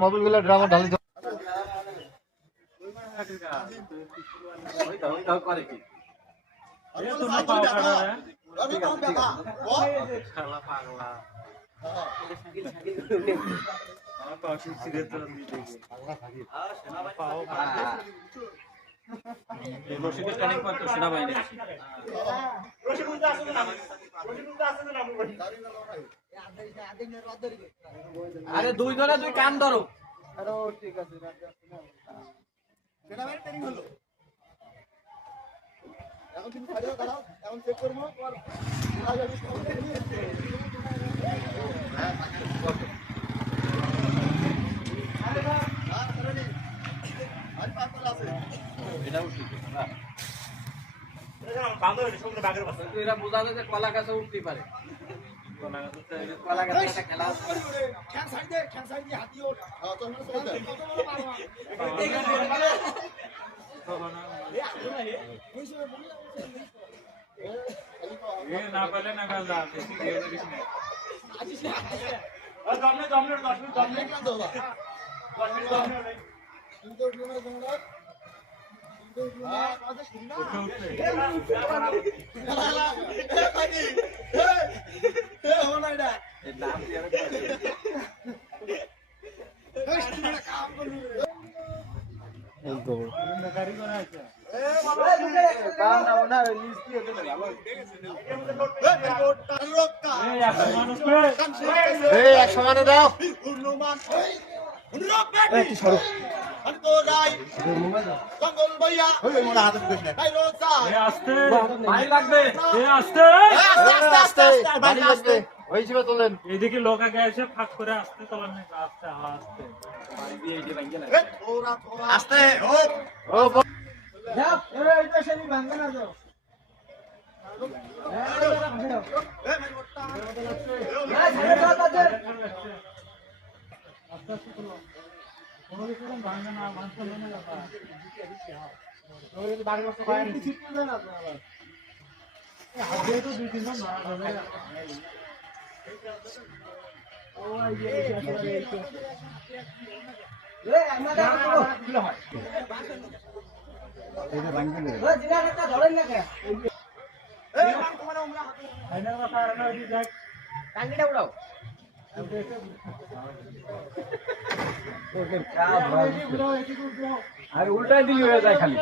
Mobile গুলো drama ঢালি আরে দুই ধরে তুই কান ধরো। ঠিক আছে এখন তুমি খাইও দাঁড়াও এখন চেক করবো এরা বোঝা যায় যে কলা গাছে উঠতে পারে। কলা গাছে একটা খেলা না পেলে না একসমানে দাও এইদিকে লোক আগে এসে ফাঁক করে আসতে তোলেন আসতে আসতে আস্তে আর উল্টাই দিলি হয়ে যায় খালি।